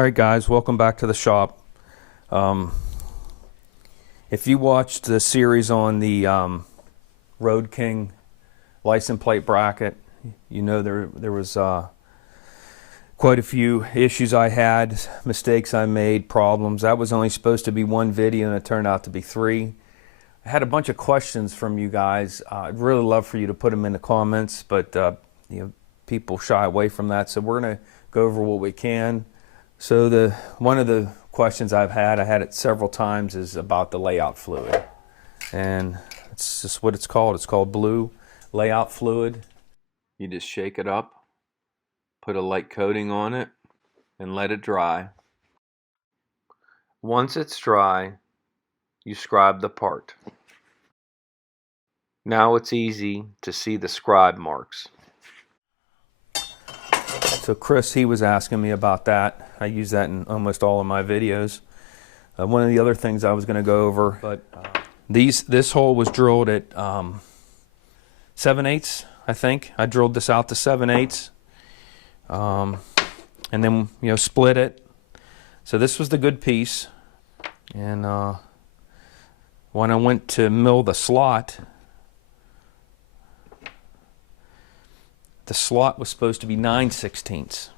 Alright guys, welcome back to the shop. If you watched the series on the Road King license plate bracket, you know there was quite a few issues I had, mistakes I made, problems. That was only supposed to be one video and it turned out to be 3. I had a bunch of questions from you guys. I'd really love for you to put them in the comments, but people shy away from that, so we're going to go over what we can. So one of the questions I had it several times, is about the layout fluid. And it's just what it's called. It's called blue layout fluid. You just shake it up, put a light coating on it, and let it dry. Once it's dry, you scribe the part. Now it's easy to see the scribe marks. So Chris, he was asking me about that. I use that in almost all of my videos. One of the other things I was going to go over, but this hole was drilled at 7/8, I think. I drilled this out to 7/8, and then split it. So this was the good piece. And when I went to mill the slot was supposed to be 9/16,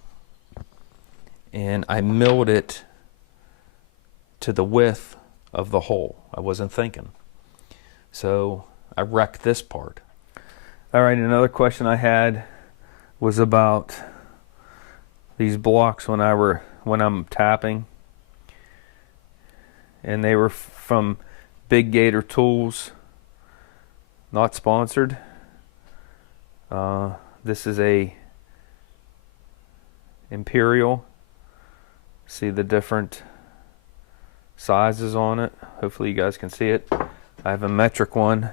and I milled it to the width of the hole. I wasn't thinking. So I wrecked this part. Alright, another question I had was about these blocks when I'm tapping. And they were from Big Gator Tools, not sponsored. This is a Imperial. See the different sizes on it. Hopefully you guys can see it. I have a metric one.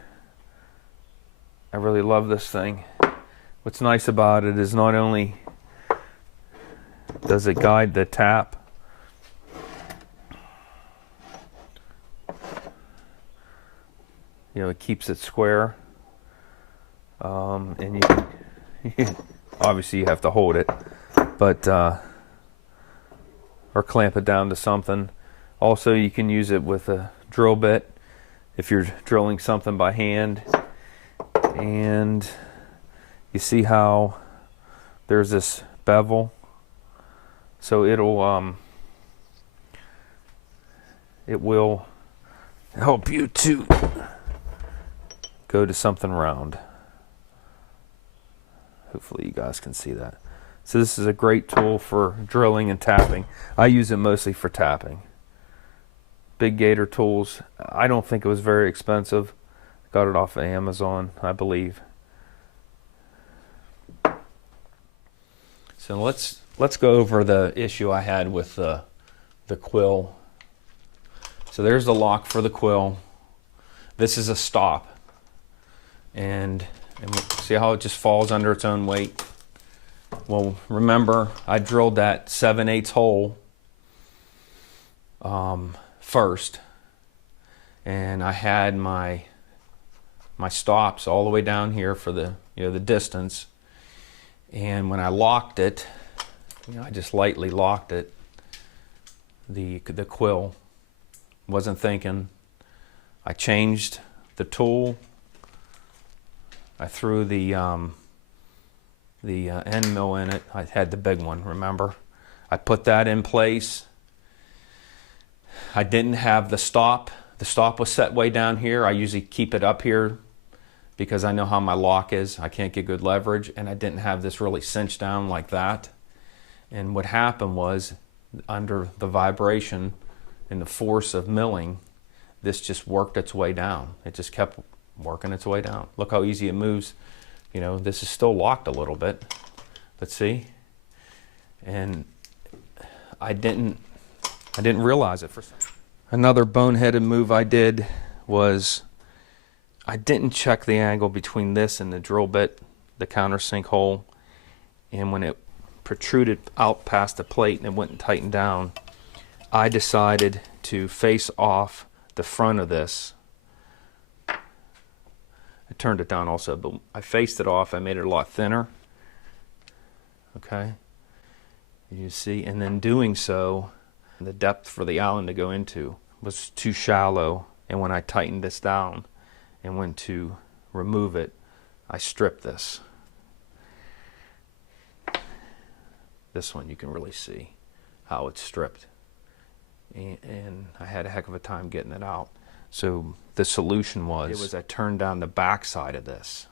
I really love this thing. What's nice about it is not only does it guide the tap, it keeps it square, and obviously you have to hold it, but or clamp it down to something. Also, you can use it with a drill bit if you're drilling something by hand. And you see how there's this bevel, so it will help you to go to something round. Hopefully you guys can see that. So this is a great tool for drilling and tapping. I use it mostly for tapping. Big Gator Tools. I don't think it was very expensive. Got it off of Amazon, I believe. So let's go over the issue I had with the quill. So there's the lock for the quill. This is a stop. And see how it just falls under its own weight? Well, remember, I drilled that 7/8 hole first, and I had my stops all the way down here for the the distance. And when I locked it, I just lightly locked it. The quill, wasn't thinking. I changed the tool. I threw the end mill in it. I had the big one, remember? I put that in place. I didn't have the stop. The stop was set way down here. I usually keep it up here because I know how my lock is. I can't get good leverage, and I didn't have this really cinched down like that. And what happened was, under the vibration and the force of milling, this just worked its way down. It just kept working its way down. Look how easy it moves. This is still locked a little bit, but see? And I didn't realize it for some. Another boneheaded move I did was I didn't check the angle between this and the drill bit, the countersink hole, and when it protruded out past the plate and it wouldn't tighten down, I decided to face off the front of this. I turned it down also, but I faced it off. I made it a lot thinner. Okay. You see, and then doing so, the depth for the Allen to go into was too shallow, and when I tightened this down and went to remove it, I stripped this. This one you can really see how it's stripped, and I had a heck of a time getting it out. So the solution was I turned down the back side of this,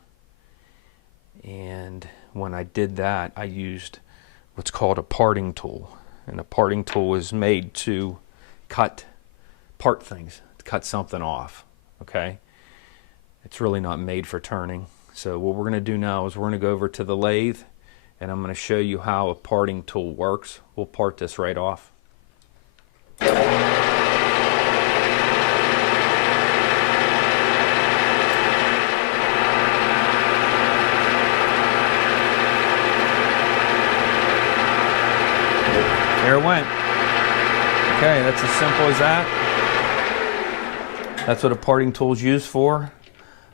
and when I did that, I used what's called a parting tool, and a parting tool is made to part things, to cut something off. Okay, it's really not made for turning. So what we're going to do now is we're going to go over to the lathe, and I'm going to show you how a parting tool works. We'll part this right off. There it went. Okay, that's as simple as that. That's what a parting tool is used for.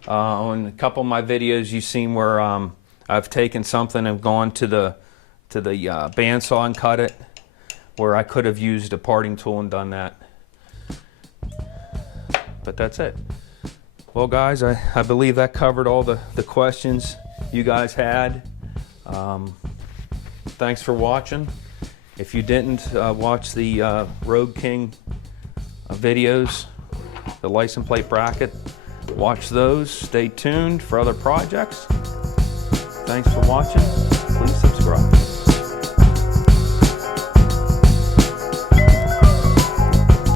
On a couple of my videos, you've seen where I've taken something and gone to the bandsaw and cut it, where I could have used a parting tool and done that. But that's it. Well, guys, I believe that covered all the questions you guys had. Thanks for watching. If you didn't watch the Rogue King videos, the license plate bracket, watch those. Stay tuned for other projects. Thanks for watching. Please subscribe.